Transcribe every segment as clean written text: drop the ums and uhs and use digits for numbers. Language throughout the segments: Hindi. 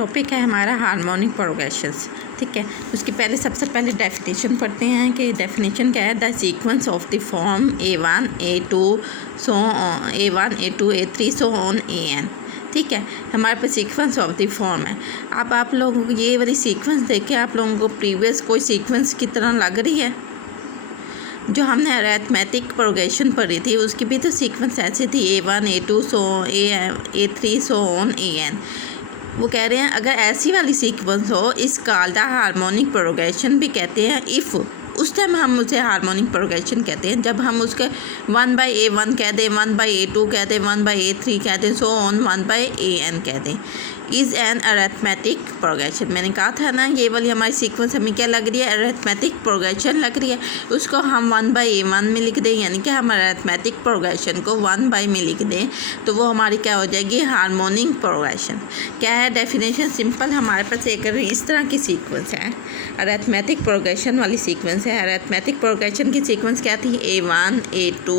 टॉपिक है हमारा हार्मोनिक प्रोग्रेशंस। ठीक है, उसके पहले सबसे पहले डेफिनेशन पढ़ते हैं कि डेफिनेशन क्या है। The sequence of the form A1 A2 so A1 A2 A3 so on AN। ठीक है, हमारे पास सीक्वेंस ऑफ द फॉर्म है। अब आप लोगों को ये वाली सीक्वेंस देख के आप लोगों को प्रीवियस कोई सीक्वेंस की तरह लग रही है? जो हमने अरिथमेटिक प्रोग्रेशन पढ़ी थी उसकी भी तो सीक्वेंस ऐसी थी, A1 A2 so A3 so on AN। वो कह रहे हैं अगर ऐसी वाली सीक्वेंस हो इस कॉल्ड हार्मोनिक प्रोग्रेशन भी कहते हैं। इफ़ उस टाइम हम उसे हार्मोनिक प्रोग्रेशन कहते हैं जब हम उसके 1/A1 कह दें, 1/A2 कह दें, 1/A3 कह दें, सो ऑन 1/AN कह दें। Is an arithmetic progression. मैंने कहा था ना ये वाली हमारी सीक्वेंस हमें क्या लग रही है, अरिथमेटिक प्रोग्रेशन लग रही है। उसको हम 1/A1 में लिख दें, यानी कि हम अरिथमेटिक प्रोग्रेशन को 1 में लिख दें तो वो हमारी क्या हो जाएगी, हार्मोनिक प्रोग्रेशन। क्या है डेफिनेशन? सिंपल, हमारे पास एक इस तरह की सीक्वेंस है, अरिथमेटिक प्रोग्रेशन वाली सीक्वेंस है। अरिथमेटिक प्रोग्रेशन की सीक्वेंस क्या थी, A1 A2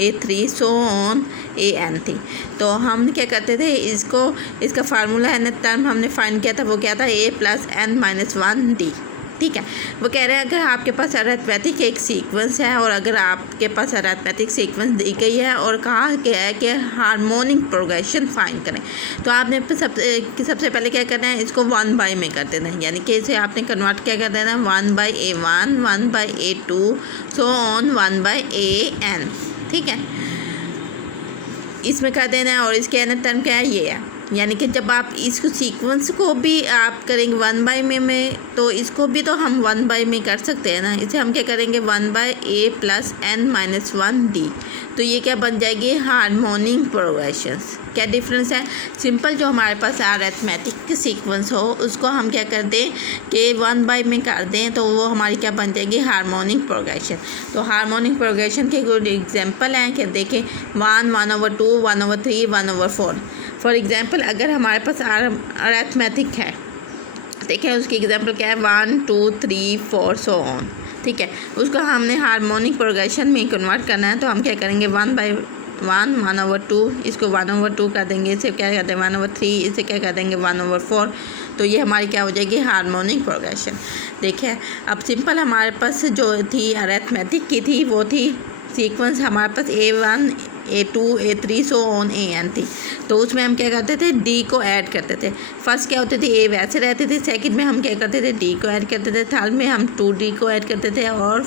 A3 so on AN थी। तो हम क्या करते थे, इसका फार्मूला है ना, टर्म हमने फाइंड किया था, वो क्या था, A + n-1D। ठीक है, वो कह रहे हैं अगर आपके पास अरिथमेटिक एक सीक्वेंस है और अगर आपके पास अरिथमेटिक सीक्वेंस दी गई है और कहा गया है कि हार्मोनिक प्रोग्रेशन फाइंड करें, तो आपने सबसे पहले क्या करना है, इसको 1 में कर देना है। यानी कि इसे आपने कन्वर्ट क्या कर देना, 1/A1 1/A2 so on 1/AN। ठीक है, इसमें कर देना है और इसके एन टर्म क्या है, ये है। यानी कि जब आप इसको सीक्वेंस को भी आप करेंगे 1 में तो इसको भी तो हम 1 में कर सकते हैं ना। इसे हम क्या करेंगे, 1/A + n-1D। तो ये क्या बन जाएगी, हार्मोनिक प्रोग्रेशंस। क्या डिफरेंस है? सिंपल, जो हमारे पास अरिथमेटिक सीक्वेंस हो उसको हम क्या कर दें कि 1 में कर दें तो वो हमारी क्या बन जाएगी, हार्मोनिक प्रोग्रेशन। तो हार्मोनिक प्रोग्रेशन के गुड एग्जांपल हैं कि देखें 1 1/2 1/3 1/4। फॉर एग्ज़ाम्पल अगर हमारे पास अरिथमेटिक है, देखें उसकी एग्जांपल क्या है, 1 2 3 4 सो ऑन। ठीक है, उसको हमने हार्मोनिक प्रोग्रेशन में कन्वर्ट करना है तो हम क्या करेंगे, 1/1 1/2, इसको 1/2 कर देंगे, इसे क्या कर देंगे 1/3, इसे क्या कर देंगे 1/4। तो ये हमारी क्या हो जाएगी, हार्मोनिक प्रोग्रेशन। देखिए अब सिंपल हमारे पास जो थी अरिथमेटिक की थी वो थी सीक्वेंस हमारे पास A1 A2 A3 so on AN थी। तो उसमें हम क्या करते थे, D को ऐड करते थे। फर्स्ट क्या होते थे, A वैसे रहते थे, सेकंड में हम क्या करते थे, D को ऐड करते थे, थर्ड में हम 2D को ऐड करते थे और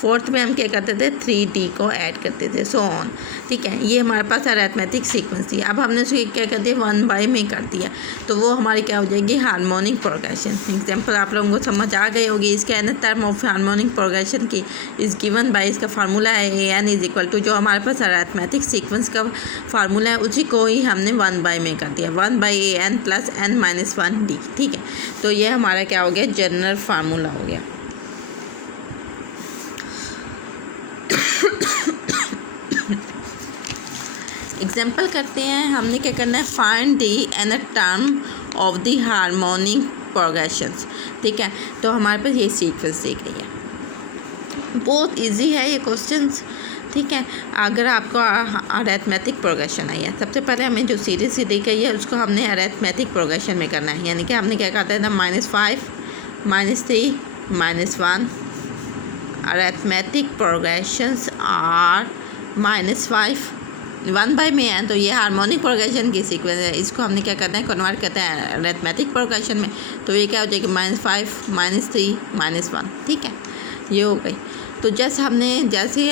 फोर्थ में हम क्या करते थे, 3D को ऐड करते थे, सो ऑन। ठीक है, ये हमारे पास अरिथमेटिक सीक्वेंस थी। अब हमने उसको क्या कर दिया, 1 में कर दिया तो वो हमारी क्या हो जाएगी, हार्मोनिक प्रोग्रेशन। एग्जाम्पल आप लोगों को समझ आ गई होगी। इसके n term of harmonic progression की इज़ गिवन बाय, इसका फार्मूला है AN = जो हमारे पास अरिथमेटिक सीक्वेंस का फार्मूला है उसी को ही हमने 1 में कर दिया, 1/AN + n-1D। ठीक है, तो ये हमारा क्या हो गया, जनरल फार्मूला हो गया। एग्जाम्पल करते हैं, हमने क्या करना है, find the n term of the harmonic progressions. ठीक है, तो हमारे पास ये सीक्वेंस दी गई है, बहुत इजी है ये क्वेश्चंस। ठीक है, अगर आपको अरिथमेटिक प्रोग्रेशन आई है, सबसे पहले हमें जो सीरीज दी गई है उसको हमने अरिथमेटिक प्रोग्रेशन में करना है। यानी कि हमने क्या करते हैं, -5 -3 -1 अरिथमेटिक प्रोग्रेशंस आर -5 1 में है। तो ये हार्मोनिक प्रोग्रेशन की सीक्वेंस है, इसको हमने क्या करना है, कन्वर्ट करते हैं अरिथमेटिक प्रोग्रेशन में। तो ये क्या हो जाएगी, -5 -3 -1। ठीक है, ये हो गई। तो जैसे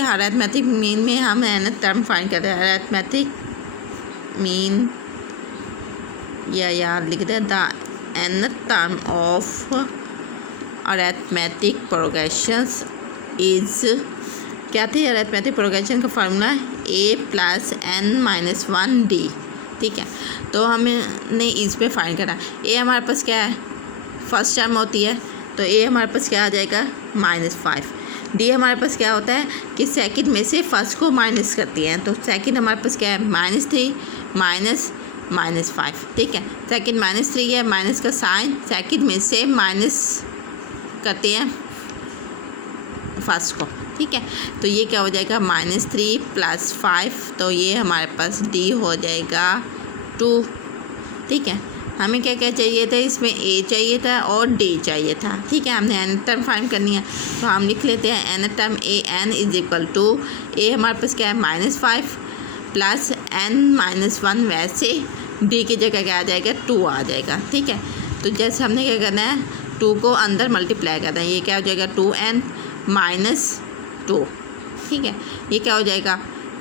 अरिथमेटिक मीन में हम एन टर्म फाइंड करते हैं, अरिथमेटिक मीन या याद लिख दें, the n term of arithmetic progressions is, क्या थी अरिथमेटिक प्रोग्रेशन का फार्मूला, A + n-1D। ठीक है, तो हमने इस पे फाइंड करना। A हमारे पास क्या है, फर्स्ट टर्म होती है, तो A हमारे पास क्या आ जाएगा, -5। D हमारे पास क्या होता है कि सेकंड में से फर्स्ट को माइनस करती है, तो सेकंड हमारे पास क्या है, -3 -5। ठीक है, सेकंड -3 है, माइनस का साइन, सेकंड में से माइनस करते हैं फर्स्ट को। ठीक है, तो ये क्या हो जाएगा, -3 + 5, तो ये हमारे पास D हो जाएगा 2। ठीक है, हमें क्या क्या चाहिए था, इसमें ए चाहिए था और डी चाहिए था। ठीक है, हमने एन टर्म फाइंड करनी है, तो हम लिख लेते हैं n term a n is equal to, a हमारे पास क्या है -5 प्लस n -1, वैसे डी की जगह क्या आ जाएगा 2 आ जाएगा। ठीक है, तो जैसे हमने क्या करना है 2 को अंदर मल्टीप्लाई करना है, ये क्या हो जाएगा 2n -2। ठीक है, ये क्या हो जाएगा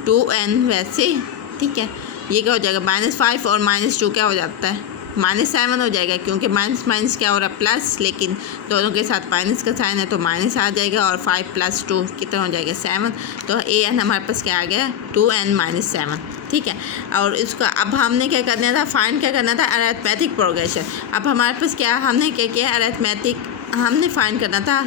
2n वैसे। ठीक है, ये क्या हो जाएगा -5 और -2 क्या हो जाता है -7 हो जाएगा, क्योंकि माइनस क्या हो रहा है प्लस, लेकिन दोनों के साथ माइनस का साइन है तो माइनस आ जाएगा, और 5 + 2 कितना हो जाएगा 7। तो an हमारे पास क्या आ गया 2n -7। ठीक है, और इसका अब हमने क्या करना था, फाइंड क्या करना था अरिथमेटिक प्रोग्रेशन। अब हमारे पास क्या हमने क्या किया अरिथमेटिक हमने फाइंड करना था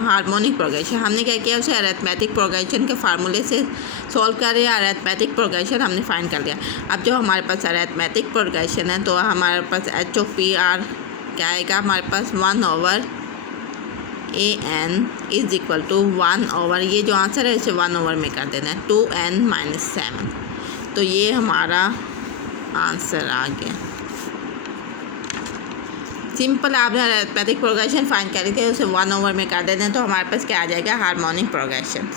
हार्मोनिक प्रोग्रेशन। हमने क्या किया उसे अरिथमेटिक प्रोग्रेशन के फार्मूले से सॉल्व कर रहे हैं। अरिथमेटिक प्रोग्रेशन हमने फाइंड कर लिया। अब जो हमारे पास अरिथमेटिक प्रोग्रेशन है तो हमारे पास h(p(r) क्या आएगा हमारे पास 1/an इज इक्वल टू 1/, ये जो आंसर है इसे 1/, में कर देना है 2n -7। तो ये हमारा आंसर आ गया। सिंपल आपने अरिथमेटिक प्रोग्रेशन फाइंड करी थी, उसे 1/, में कर देना तो हमारे पास क्या आ जाएगा हार्मोनिक प्रोग्रेशन।